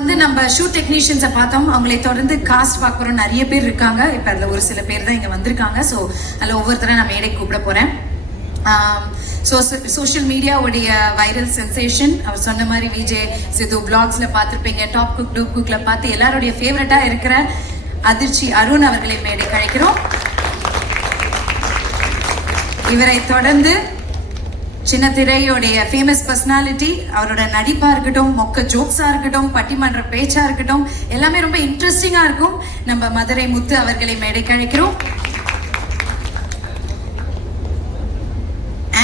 வந்து நம்ம ஷூட் டெக்னீஷியன்ஸை பார்த்தோம். அவங்களை தொடர்ந்து காஸ்ட் பார்க்குறோம். நிறைய பேர் இருக்காங்க. இப்போ அதில் ஒரு சில பேர் தான் இங்கே வந்திருக்காங்க. ஸோ அதில் ஒவ்வொருத்தரை நான் மேடை கூப்பிட போகிறேன். சோஷியல் மீடியாவுடைய வைரல் சென்சேஷன் அவர் சொன்ன மாதிரி விஜய் சித்து பிளாக்ஸில் பார்த்துருப்பீங்க. டாப் குக் டூப் குக்கில் பார்த்து எல்லாருடைய ஃபேவரட்டாக இருக்கிற அதிர்ச்சி அருண் அவர்களை மேடை கழிக்கிறோம். இவரை தொடர்ந்து சின்ன திரையோடைய ஃபேமஸ் பர்சனாலிட்டி, அவரோட நடிப்பா இருக்கட்டும், மொக்க ஜோக்ஸா இருக்கட்டும், பட்டிமன்ற பேச்சா இருக்கட்டும், எல்லாமே ரொம்ப இன்ட்ரெஸ்டிங்கா இருக்கும். நம்ம மதுரை முத்து அவர்களை மேடை கழிக்கிறோம்.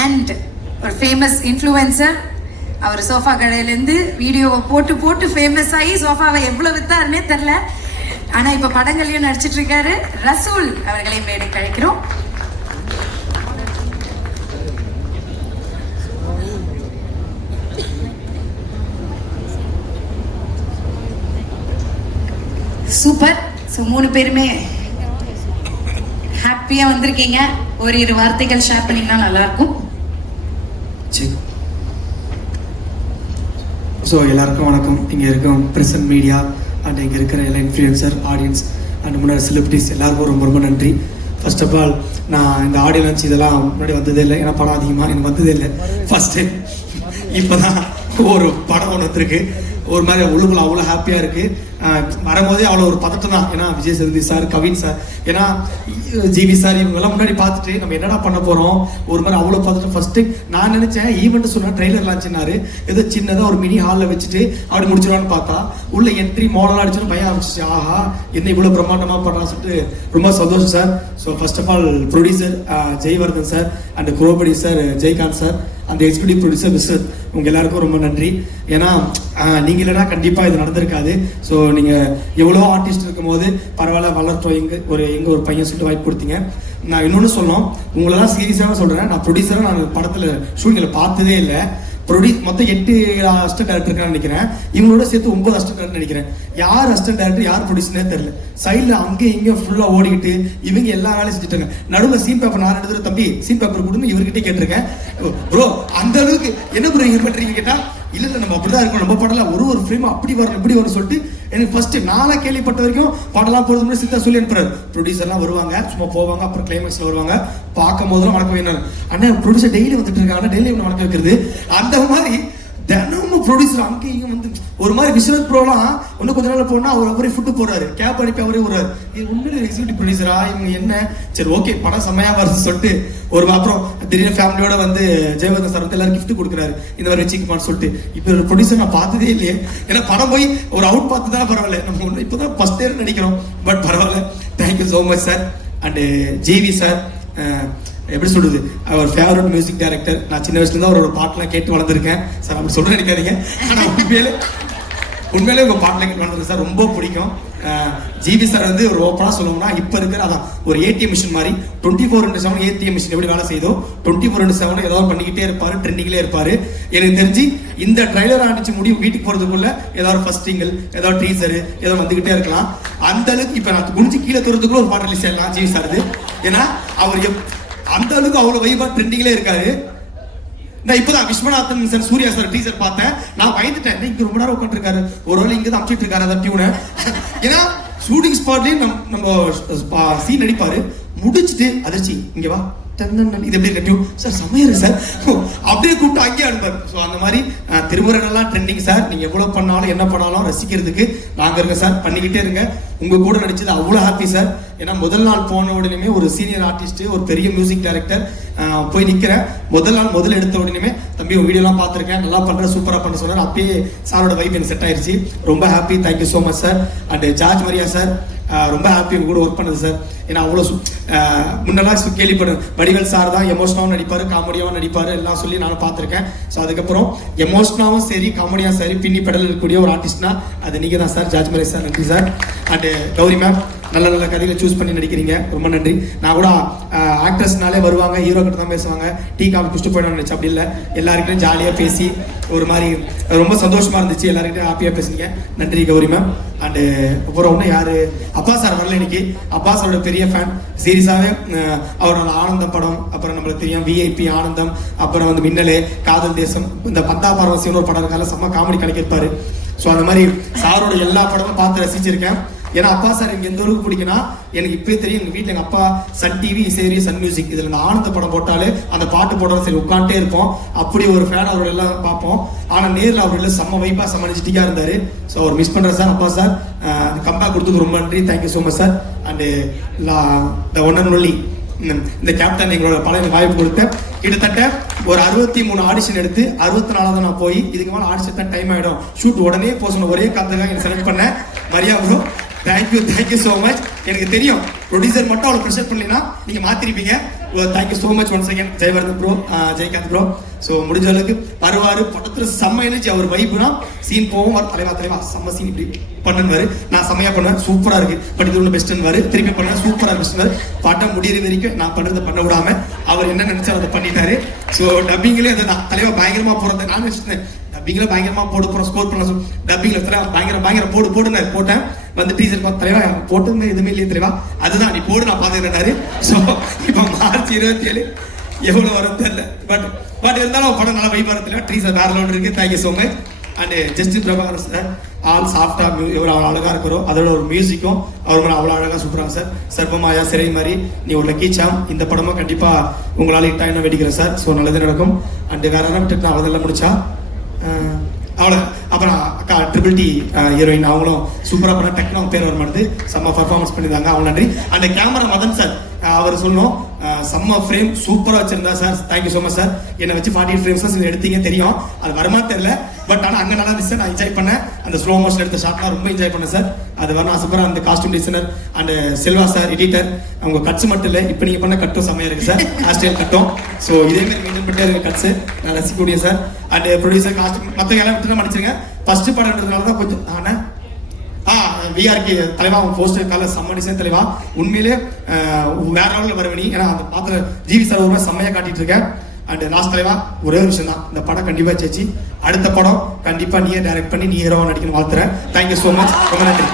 அண்ட் ஒரு ஃபேமஸ் இன்ஃப்ளூயன்சர், அவர் சோஃபா கடையிலேருந்து வீடியோவை போட்டு போட்டு ஃபேமஸ் ஆகி சோஃபாவை எவ்வளோ வித்தாருன்னே தெரில, ஆனால் இப்போ படங்களையும் நடிச்சிட்டு இருக்காரு. ரசூல் அவர்களை மேடை கழிக்கிறோம். சூப்பர். ஸோ 3 பேருமே ஹாப்பியாக வந்திருக்கீங்க. ஒரு 2 வார்த்தைகள் ஷேர் பண்ணிங்கன்னா நல்லாயிருக்கும். ஸோ எல்லாருக்கும் வணக்கம். இங்கே இருக்கும் பிரசன்ட் மீடியா அண்ட் இங்கே இருக்கிற எல்லா இன்ஃப்ளூயன்சர் ஆடியன்ஸ் அண்ட் முன்னாடி செலிபிரிட்டிஸ் எல்லாருக்கும் ரொம்ப ரொம்ப நன்றி. ஃபர்ஸ்ட் ஆஃப் ஆல் நான் இந்த ஆடியோ லான்ச் இதெல்லாம் முன்னாடி வந்ததே இல்லை. ஏன்னா படம் அதிகமாக எனக்கு வந்ததே இல்லை. ஃபர்ஸ்ட் டைம் இப்போ தான் ஒரு படம் ஒன்று வந்துருக்கு. ஒரு மாதிரி உள்ளுக்குள்ள அவ்வளோ ஹாப்பியாக இருக்குது. வரும்போதே அவ்வளோ ஒரு பதட்டம் தான். ஏன்னா விஜய் சேதுபதி சார், கவின் சார், ஏன்னா ஜிவி சார் இவங்கெல்லாம் முன்னாடி பார்த்துட்டு நம்ம என்னடா பண்ண போகிறோம், ஒரு மாதிரி அவ்வளோ பதட்டம். ஃபர்ஸ்ட்டு நான் நினச்சேன் ஈவெண்ட் சொன்னால் ட்ரெய்லர் லான்ச்சுனாரு, ஏதோ சின்னதாக ஒரு மினி ஹாலில் வச்சுட்டு அப்படி முடிச்சிடுவான்னு பார்த்தா உள்ள என்ட்ரி மோடலாக அடிச்சுன்னு பயம் ஆரம்பிச்சிச்சு. ஆஹா என்ன இவ்வளோ பிரம்மாண்டமாக பண்ணுறான்னு சொல்லிட்டு ரொம்ப சந்தோஷம் sir. So first of all producer Jaivardhan sir and க்ரோபடி சார், ஜெய்காந்த் சார், அந்த எக்ஸிக்யூட்டிவ் ப்ரொடியூசர் மிஸ்டர், உங்கள் எல்லாருக்கும் ரொம்ப நன்றி. ஏன்னா நீங்கள் இல்லைனா கண்டிப்பாக இது நடந்திருக்காது. ஸோ நீங்கள் எவ்வளோ ஆர்டிஸ்ட் இருக்கும் போது பரவாயில்ல வளர்த்தோம், எங்கே ஒரு பையன் சொல்லிட்டு வாய்ப்பு கொடுத்தீங்க. நான் இன்னொன்று சொல்லணும், உங்களெல்லாம் சீரியஸாக சொல்கிறேன். நான் ப்ரொடியூசராக நான் படத்தில் ஷூட்டிங்கில் பார்த்ததே இல்லை. மொத்தம் 8 அசிஸ்டன்ட் டைரக்டர் இருக்கான்னு நினைக்கிறேன். இவங்களோட சேர்த்து 9 அசிஸ்டன்ட் டைரக்டர் நினைக்கிறேன். யார் அசிஸ்டன்ட் டைரக்டர் யார் ப்ரொடியூசர்னே தெரியல. சைடில் அங்கேயும் இங்கேயும் ஃபுல்லாக ஓடிக்கிட்டு இவங்க எல்லா வேலையும் செஞ்சுட்டாங்க. நடுவில் சீன் பேப்பர் நான் எடுத்துகிற தம்பி சீன் பேப்பர் கொடுன்னு இவர்கிட்ட கேட்டிருக்கேன். ப்ரோ அந்த அளவுக்கு என்ன ப்ரோ இங்கே பண்ணுறீங்க கேட்டால் இல்லை நம்ம அப்படிதான் இருக்கணும், நம்ம படலாம் ஒரு ஃப்ரேம் அப்படி வரணும் இப்படி வரணும் சொல்லிட்டு எனக்கு ஃபர்ஸ்ட் நானாக கேள்விப்பட்ட வரைக்கும் படம்லாம் போகிறது முன்னாடி சித்தா சொல்லி அனுப்புறாரு. ப்ரொடியூசர்லாம் வருவாங்க, சும்மா போவாங்க, அப்புறம் கிளைமேக்ஸில் வருவாங்க. பார்க்கும் போதெல்லாம் வணக்கம் வேணும். ஆனால் ப்ரொடியூசர் டெய்லி வந்துட்டு இருக்காங்க, டெய்லி வணக்கம் வைக்கிறது. அந்த மாதிரி தினமும் ப்ரொடியூசர் அங்கே இங்கே வந்து ஒரு மாதிரி விஸ்வநாத் ப்ரோலாம் இன்னும் கொஞ்ச நாள் போனால் அவர் அவரே ஃபுட்டு போடுறாரு, கேப் அனுப்பி அவரே விடுறாரு. இது உண்மையிலே எக்ஸிக்யூட்டிவ் ப்ரொடியூசரா இவங்க என்ன சரி ஓகே படம் செம்மையாக வருது சொல்லிட்டு ஒரு அப்புறம் திடீர்னு ஃபேமிலியோட வந்து ஜெயவர்தன் சார் வந்து எல்லாரும் கிஃப்ட் கொடுக்குறாரு, இந்த மாதிரி வச்சுக்குமான்னு சொல்லிட்டு. இப்போ ஒரு ப்ரொடியூசர் நான் பார்த்ததே இல்லையே. ஏன்னா படம் போய் ஒரு அவுட் பார்த்து தான் பரவாயில்ல, நம்ம ஒன்று இப்போ தான் ஃபர்ஸ்ட் இயர் நடிக்கிறோம். பட் பரவாயில்ல, thank you so much sir. And GV sir, எப்படி சொல்றது, அவர் ஃபேவரட் மியூசிக் டைரக்டர். நான் சின்ன வயசுலேருந்து அவரோட பாட்டெலாம் கேட்டு வளர்ந்துருக்கேன் சார். அப்படி சொல்ல நினைக்காதீங்க, ஆனால் உண்மையிலே உங்கள் பாட்டெலாம் கேட்டு வளர்ந்துருக்கு சார், ரொம்ப பிடிக்கும். ஜிவி சார் வந்து ஒரு ஓப்பனாக சொல்லணும்னா இப்போ இருக்கிற அதான் ஒரு ஏடிஎம் மிஷின் மாதிரி 24/7 ஏடிஎம் மிஷின் எப்படி வேலை செய்தோ 24/7 ஏதாவது பண்ணிக்கிட்டே இருப்பார், ட்ரெண்டிங்லேயே இருப்பார். எனக்கு தெரிஞ்சு இந்த ட்ரைலர் ஆரம்பிச்சு முடியும் வீட்டுக்கு போகிறதுக்குள்ள ஏதாவது ஃபர்ஸ்ட் சிங்கிள் ஏதாவது டீசரு ஏதோ வந்துகிட்டே இருக்கலாம். அந்த அளவுக்கு இப்போ நான் குனிஞ்சு கீழே தருறதுக்குள்ள ஒரு பாட்டு ரிலீஸ் ஆகலாம் ஜிவி சார். ஏன்னா அவர் அந்த அளவுக்கு அவ்வளோ வைபா ட்ரெண்டிங்லேயே இருக்காரு. நான் இப்போதான் Viswanathan sir Suriya sir teaser பார்த்தேன், நான் பயந்துட்டேன். இங்க ரொம்ப நேரம் உட்காந்துருக்காரு, ஒரு வேளை இங்கே தான் அமுச்சிட்டு இருக்காரு அதை டியூனை. ஏன்னா ஷூட்டிங் ஸ்பாட்லேயே நம்ம சீன் நடிப்பாரு, முடிச்சுட்டு அதிர்ச்சி இங்கே வா இது எப்படி இருக்கு டியூன் சார் செம்மையா சார் அப்படியே கூப்பிட்டு அங்கேயே அனுப்பாரு. ஸோ அந்த மாதிரி திருமுறைகள்லாம் ட்ரெண்டிங் சார். நீங்கள் எவ்வளோ பண்ணாலும் என்ன பண்ணாலும் ரசிக்கிறதுக்கு நாங்கள் இருங்க சார், பண்ணிக்கிட்டே இருங்க. உங்கள் கூட நடிச்சது அவ்வளோ ஹாப்பி சார். ஏன்னா முதல் நாள் போன உடனே ஒரு சீனியர் ஆர்டிஸ்ட் ஒரு பெரிய மியூசிக் டைரக்டர் போய் நிற்கிறேன். முதல் எடுத்த உடனே தம்பி உங்கள் வீடியோலாம் பார்த்துருக்கேன், நல்லா பண்ணுற சூப்பராக பண்ண சொன்னார். அப்பயே சாரோட வைப் எனக்கு செட் ஆயிடுச்சு. ரொம்ப happy, thank you so much sir. And George Maria sir, ரொம்ப ஹாப்பி உங்க கூட ஒர்க் பண்ணது சார். ஏன்னா அவ்வளோ முன்னெல்லாம் கேள்விப்படுறேன் வடிவேல் சார் தான் எமோஷனாகவும் நடிப்பார், காமெடியாகவும் நடிப்பார் எல்லாம் சொல்லி நானும் பார்த்துருக்கேன். ஸோ அதுக்கப்புறம் எமோஷனாகவும் சரி காமெடியாகவும் சரி பின்னி பெடல் இருக்கக்கூடிய ஒரு ஆர்டிஸ்ட்னா அது நீங்கள் தான் சார். ஜார்ஜ் மரியா சார் நன்றி சார். அண்டு கௌரி மேம், நல்ல நல்ல கதைகளை சூஸ் பண்ணி நடிக்கிறீங்க, ரொம்ப நன்றி. நான் கூட ஆக்ட்ரஸ்னாலே வருவாங்க, ஹீரோ கிட்ட தான் பேசுவாங்க, டீ காஃபி குடிச்சிட்டு போயிடணும்னு நினச்சேன். அப்படி இல்லை, எல்லாருக்கிட்டையும் ஜாலியாக பேசி ஒரு மாதிரி ரொம்ப சந்தோஷமாக இருந்துச்சு. எல்லாருக்கிட்டையும் ஹாப்பியாக பேசுனீங்க, நன்றி கௌரி மேம். அண்டு அப்புறம் ஒன்று யார் அப்பா சார் வரல இன்னைக்கு. அப்பா சாரோட பெரிய ஃபேன், சீரியஸாகவே அவரோட ஆனந்தம் படம், அப்புறம் நம்மளுக்கு தெரியும் விஐபி ஆனந்தம், அப்புறம் வந்து மின்னலே, காதல் தேசம், இந்த 10 பரவசியம்னு ஒரு படம் இருக்கால செம்ம காமெடி கலக்கிருப்பாரு. ஸோ அந்த மாதிரி சாரோட எல்லா படமும் பார்த்து ரசிச்சிருக்கேன். ஏன்னா அப்பா சார் எனக்கு எந்த அளவுக்கு பிடிக்குன்னா, எனக்கு இப்பவே தெரியும் எங்க வீட்டில் எங்க அப்பா சன் டிவி, இசைரி, சன் மியூசிக் இதுல இந்த ஆனந்த படம் போட்டாலே அந்த பாட்டு போட்டாலும் சரி உட்காந்துட்டே இருப்போம். அப்படி ஒரு ஃபேன் அவரோட எல்லாம் பார்ப்போம். ஆனா நேரில் அவர் எல்லாம் செம்ம வைப்பா செம்ம எனர்ஜெட்டிக்கா இருந்தாரு. ஸோ அவர் மிஸ் பண்றேன் சார். அப்பா சார் கம்பேக் கொடுத்ததுக்கு ரொம்ப நன்றி. Thank you so much sir. And the one and only இந்த கேப்டன் எங்களோட பழைய வாய்ப்பு கொடுத்தேன். கிட்டத்தட்ட ஒரு 63 ஆடிஷன் எடுத்து 64 நான் போய் இதுக்கு மேலே ஆடிஷன் தான் டைம் ஆகிடும், ஷூட் உடனே போக சொன்ன ஒரே காரணத்துக்காக எனக்கு செலக்ட் பண்ணேன். Maria bro, thank you so much. எனக்கு தெரியும் ப்ரொடியூசர் மட்டும் அவ்வளோ ப்ரெஷர் பண்ணீங்கன்னா நீங்கள் மாற்றிருப்பீங்க. Thank you so much once again. Jayavardhan bro, Jayakanth bro. So முடிஞ்ச அளவுக்கு வருவார், படத்தில் செம்ம எனர்ஜி. அவர் வைப்புனா சீன் போவோம், தலைவா செம்ம சீன் இப்படி பண்ணுவாரு, நான் செம்மையா பண்ணுவேன், சூப்பரா இருக்கு, பட் இது ஒன்று பெஸ்ட்னு திருப்பி பண்ணுவேன், சூப்பரா பெஸ்ட். பாட்டம் முடியிற வரைக்கும் நான் பண்றதை பண்ண விடாம அவர் என்ன நினைச்சாரு அதை பண்ணிட்டாரு. ஸோ டப்பிங்லேயே அதை நான் தலைவா பயங்கரமா போறதை நான் நினைச்சிட்டேன். டப்பிங்ல பயங்கரமா போட போறோம், ஸ்கோர் பண்ண டப்பிங்ல பயங்கர போட்டு போட்டேன். வந்து டீச்சர் பார்த்து தலைவா போட்டுங்க எதுவுமே இல்லையே தலைவா, அதுதான் நீ போடு நான் பார்த்துக்கிட்டாரு. ஸோ இப்போ மார்ச் 27 எவ்வளவு வரும் தெரியல, பட் இருந்தாலும் படம் நல்லா வைப்பா தெரியல. டீச்சர் வேற லெவல் இருக்கு. Thank you so much. And Justin Prabhakar sir all சாஃப்டா எவ்வளோ அவ்வளோ அழகா இருக்கிறோம், அதோட ஒரு மியூசிக்கும் அவர் மேலே அவ்வளோ அழகா சூப்பராக சார். சர்ப்பமாயா, சிறை மாதிரி, நீ ஒரு லக்கீச்சாம், இந்த படமும் கண்டிப்பா உங்களால் ஹிட் ஆகினா வேண்டிக்கிறேன் சார். ஸோ நல்லது நடக்கும். அண்ட் வேற என்ன விட்டுட்டு நான் அதெல்லாம் முடிச்சா அவ்வளோ. அப்புறம் அக்கா ட்ரிபிள் டி ஹீரோயின் அவங்களும் சூப்பராக பண்ண, டக்குனு அவங்க பேர் வர மாட்டேது, செம்ம பர்ஃபார்மன்ஸ் பண்ணியிருந்தாங்க, அவங்க நன்றி. அந்த கேமரா மதன் சார் அவர் சொல்லணும், செம்ம ஃப்ரேம் சூப்பராக வச்சிருந்தா sir. Thank you so much sir. என்னை வச்சு 48 ஃப்ரேம்ஸ் எடுத்தீங்க தெரியும், அது வரமா தெரியல, பட் ஆனால் அங்கே நல்லா இருந்துச்சு சார். நான் என்ஜாய் பண்ணேன். அந்த ஸ்லோ மோஷன் எடுத்த ஷாட்லாம் ரொம்ப என்ஜாய் பண்ணேன் சார். அது வரணும் ஆசைப்படுறேன். அந்த costume designer and Selva sir editor, அவங்க கட்ஸ் மட்டும் இல்லை, இப்போ நீங்கள் பண்ண கட்டும் செம்மையாக இருக்கு சார், ஹேர்ஸ்டைல் கட்டும். ஸோ இதேமாதிரி மெயின்டைன் பண்ணிட்டே இருக்க கட்ஸ் நான் ரசிக்கக்கூடிய சார். அண்ட் ப்ரொடியூசர் காஸ்டியூம் மற்றவங்க எல்லாம் விட்டு மன்னிச்சிருங்க. ஃபர்ஸ்ட் படம்ன்றதுனால தான் கொஞ்சம் விஆர்கே தலைவா அவங்க போஸ்டர் கால செம்ம டிசைன் தலைவா, உண்மையிலே வேற லெவலில் வருவனி. ஏன்னா அந்த பாத்திர ஜிவி சார் ஒரு செம்மையா காட்டிட்டு இருக்கேன். அண்ட் லாஸ்ட் தலைவா ஒரே ஒரு விஷயம் தான், இந்த படம் கண்டிப்பா ஜெயிச்சு அடுத்த படம் கண்டிப்பா நீயே டைரக்ட் பண்ணி நீ ஹீரோவா நடிக்கணும் வாழ்த்துறேன். தேங்க்யூ ஸோ மச், ரொம்ப நன்றி.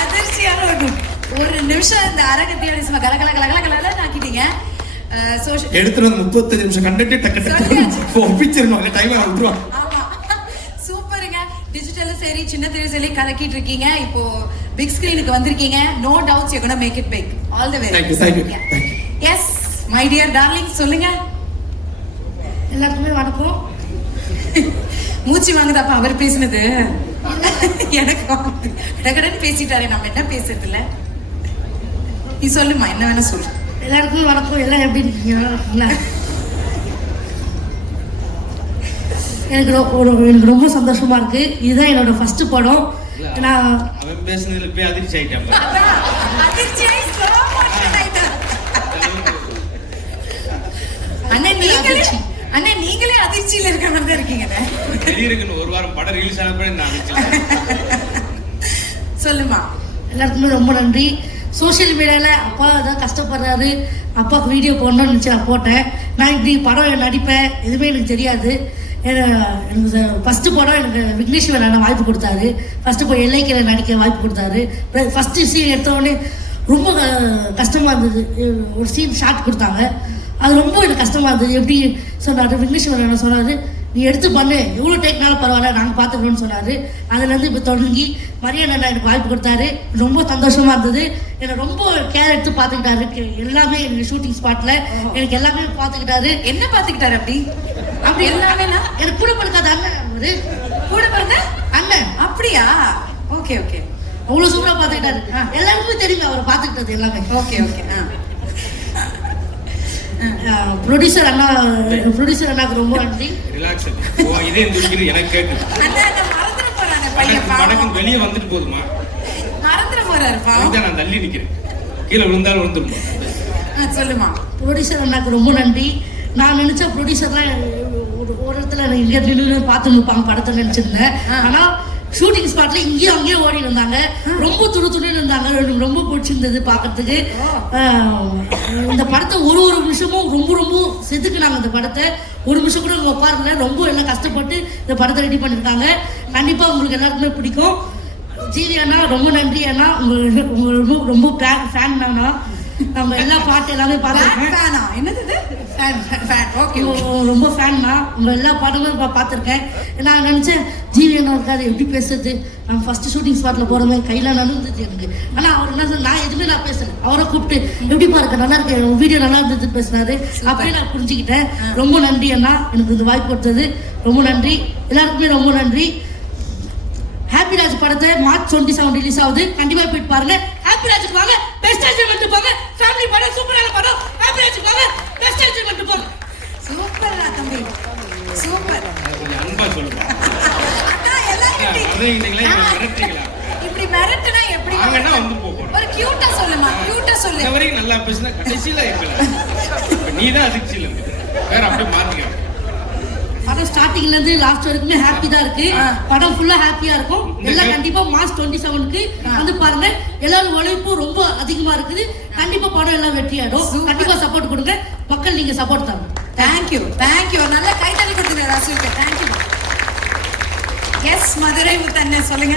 அதிர்ச்சியான ஒரு நிமிஷம் இந்த அரங்கத்தியோட சும்மா கலகல ஆக்கிட்டீங்க. எடுத்துட்டு வந்து 35 நிமிஷம் கண்டென்ட் டக்கு ஒப்பிச்சிருந்தோம், டைம் விட்டுருவாங்க. சூப்பருங்க. டிஜிட்டலும் சரி சின்ன திரையும் சரி கலக்கிட்டு இருக்கீங்க. இப்போ பிக் ஸ்கிரீனுக்கு வந்திருக்கீங்க. No doubts you gonna make it big. All the very best. Thank you. Yes my dear darling, சொல்லுங்க. எல்லாருக்குமே வணக்கம். மூச்சு வாங்குதாப்பா அவர் பேசினது. எனக்கு கடகடன்னு பேசிட்டாரே, நம்ம என்ன பேசுறது இல்ல. நீ சொல்லுமா, என்ன வேணா சொல்லு. எல்லாருக்குமே வணக்கம். எல்லாம் எப்படி இருக்கீங்க? எனக்கு ரொம்ப சந்தோஷமா இருக்கு. இதுதான் என்னோட ஃபர்ஸ்ட் படம். நான் அவன் பேசுனதுல போய் அதிர்ச்சி ஆயிட்டான். அண்ணா நீங்களே அதிர்ச்சியில இருக்க மாதிரி தான் இருக்கீங்க. வெளியிருக்குன்னு ஒரு வாரம் படம் ரிலீஸ் ஆனப்ப நான் அதிர்ச்சி. சொல்லுமா. எல்லாருக்குமே ரொம்ப நன்றி. சோஷியல் மீடியால அப்பா தான் கஷ்டப்படுறாரு, அப்பாவுக்கு வீடியோ போடணும்னு நினச்சி நான் போட்டேன். நான் இப்படி படம் நடிப்பேன் எதுவுமே எனக்கு தெரியாது. எனக்கு ஃபஸ்ட்டு படம் எனக்கு விக்னேஸ்வர் அண்ணா வாய்ப்பு கொடுத்தாரு. ஃபஸ்ட்டு போய் எல்லைக்கிற நடிக்க வாய்ப்பு கொடுத்தாரு. ஃபஸ்ட்டு சீன் எடுத்தோடனே ரொம்ப கஷ்டமாக இருந்தது. ஒரு சீன் ஷாட் கொடுத்தாங்க, அது ரொம்ப எனக்கு கஷ்டமாக இருந்தது. எப்படி சொன்னார் விக்னேஸ்வர் அண்ணா சொன்னார், நீ எடுத்து பண்ணு, எவ்வளோ டேக்னாலும் பரவாயில்ல, நாங்கள் பார்த்துக்கணும்னு சொன்னார். அதுலேருந்து இப்போ தொடங்கி மரியாதை அண்ணா எனக்கு வாய்ப்பு கொடுத்தாரு. ரொம்ப சந்தோஷமாக இருந்தது. என்னை ரொம்ப கேர் எடுத்து பார்த்துக்கிட்டாரு. எல்லாமே எனக்கு ஷூட்டிங் ஸ்பாட்டில் எனக்கு எல்லாமே பார்த்துக்கிட்டாரு. என்ன பார்த்துக்கிட்டாரு? அப்படி எல்லாமே எனக்கு கூட பிறக்காத அண்ணன், அவரு கூட பிறந்த அண்ணன். அப்படியா? Okay okay. அவ்வளோ சூப்பராக பார்த்துக்கிட்டாரு. எல்லாருக்குமே தெரியும் அவரை பார்த்துக்கிட்டது எல்லாமே. Okay okay. ப்ரொடியூசர் அண்ணாக்கு ரொம்ப நன்றி. ரிலாக்ஸ். இதே துடிக்குது எனக்கு கேட்குது. மறந்துட போறாங்க பையன். படக்கு வெளியே வந்துட்டு போதுமா? மறந்துட போறாருப்பா. நான் தள்ளி நிக்கிறேன், கீழே விழுந்தாலும் விழுந்துருமா. சொல்லுமா. ப்ரொடியூசர் அண்ணாக்கு ரொம்ப நன்றி. நான் நினைச்ச ப்ரொடியூசர்லாம் ஒரு இடத்துல இங்கே நின்று பார்த்து நிற்பாங்க படத்தை நினைச்சிருந்தேன். ஆனா ஷூட்டிங் ஸ்பாட்ல இங்கேயும் அங்கேயும் ஓடி இருந்தாங்க. ரொம்ப துணுன்னு இருந்தாங்க. எனக்கு ரொம்ப பிடிச்சிருந்தது பார்க்கறதுக்கு. இந்த படத்தை ஒரு நிமிஷமும் ரொம்ப செதுக்குனாங்க. இந்த படத்தை ஒரு நிமிஷம் கூட அவங்க உட்காரல. ரொம்ப எல்லாம் கஷ்டப்பட்டு இந்த படத்தை ரெடி பண்ணிருக்காங்க. கண்டிப்பா உங்களுக்கு எல்லாருக்குமே பிடிக்கும். ஜிவி அண்ணா ரொம்ப நன்றி அண்ணா. உங்களுக்கு ரொம்ப ஃபேன் அண்ணா. நம்ம எல்லா பாட்டு எல்லாமே பார்த்துருக்கேன். ஃபேனா என்னது இது ஃபேன் ஓகே ரொம்ப ஃபேன் தான். உங்க எல்லா பாடலும் பார்த்துருக்கேன். நான் நினைச்சேன் ஜீவி என்ன இருக்காது எப்படி பேசுறது, நம்ம ஃபர்ஸ்ட் ஷூட்டிங் ஸ்பாட்ல போறோமே கையில நடந்துச்சு எனக்கு. ஆனா அவர் என்ன சொன்னார், நான் எதுவுமே நான் பேசுறேன், அவரை கூப்பிட்டு எப்படிப்பா இருக்க நல்லா இருக்கு வீடியோ நல்லா இருந்தது பேசினாரு. அப்படியே நான் புரிஞ்சுக்கிட்டேன். ரொம்ப நன்றி அண்ணா, எனக்கு இந்த வாய்ப்பு கொடுத்தது ரொம்ப நன்றி. எல்லாருக்குமே ரொம்ப நன்றி. ஹாப்பி ராஜ் படத்தை மார்ச் 27 ரிலீஸ் ஆகுது, கண்டிப்பா போயிட்டு பாருங்க. ஹாப்பி ராஜுக்கு வாங்க, பெஸ்ட் என்ஜாய்மெண்ட் போங்க. ஃபேமிலி படம், சூப்பரான படம். ஹாப்பி ராஜுக்கு வாங்க, பெஸ்ட் என்ஜாய்மெண்ட் போங்க. சூப்பர்டா தம்பி சூப்பர். கொஞ்சம் அன்பா சொல்லுங்க. அண்ணா எல்லாரும் இப்படி மிரட்டுனா எப்படி வாங்கன்னா வந்து போகணும். ஒரு கியூட்டா சொல்லுமா, கியூட்டா சொல்லு. இந்த வரைக்கும் நல்லா பேசினா கடைசியில நீ தான் அதிர்ச்சியில இருக்கு. வேற அப்படியே மாத்திக்க. படம் ஸ்டார்டிங்ல இருந்து லாஸ்ட் வரைக்குமே ஹாப்பி தான் இருக்கு. படம் ஃபுல்லா ஹாப்பியா இருக்கும். எல்லாம் கண்டிப்பா மார்ச் 27க்கு வந்து பாருங்க. எல்லாரும் உழைப்பும் ரொம்ப அதிகமா இருக்குது. கண்டிப்பா படம் எல்லாம் வெற்றியாடும். கண்டிப்பா சப்போர்ட் கொடுங்க மக்கள், நீங்க சப்போர்ட் தாங்க. Thank you thank you. ஒரு நல்ல கைத்தறி கொடுத்துங்க ராசுக்கு. தேங்க்யூ. எஸ் மதுரை முத்தண்ணன் சொல்லுங்க.